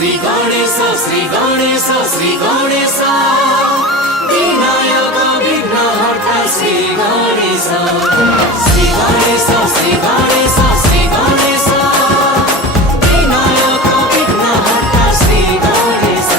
श्री गणेश श्री गणेश श्री गणेश विनायक विघ्नहर्ता श्री गणेश श्री गणेश श्री गणेश श्री गणेश विनायक विघ्नहर्ता श्री गणेश।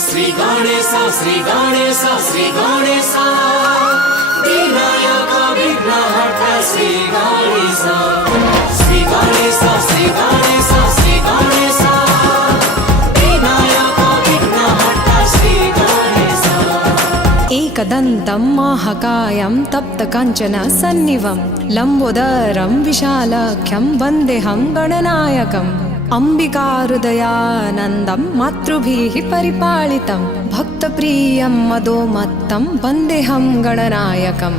श्री गणेश श्री गणेश श्री गणेश विनायक विघ्नहर्ता श्री गणेश श्री गणेश श्री गणेश श्री गणेश विनायक विघ्नहर्ता श्री गणेश। एकदन्तं महाकायं तप्तकाञ्चन सन्निभं लम्बोदरं विशालाख्यं वन्देऽहं गणनायकम् अम्बिकाहृदयानन्दं मातृभिः परिपालितं भक्तप्रियं मदोमत्तं वन्देऽहं गणनायकम्।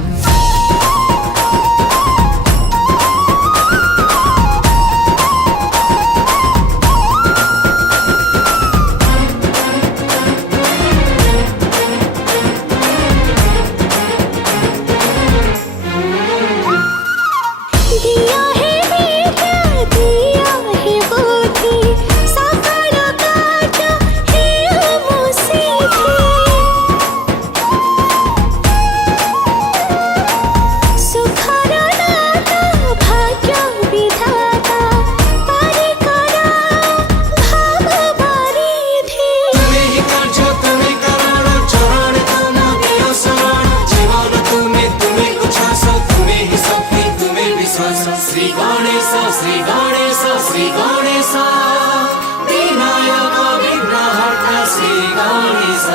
श्री गणेश श्री गणेश श्री गणेश विनायक विघ्नहर्ता श्री गणेश।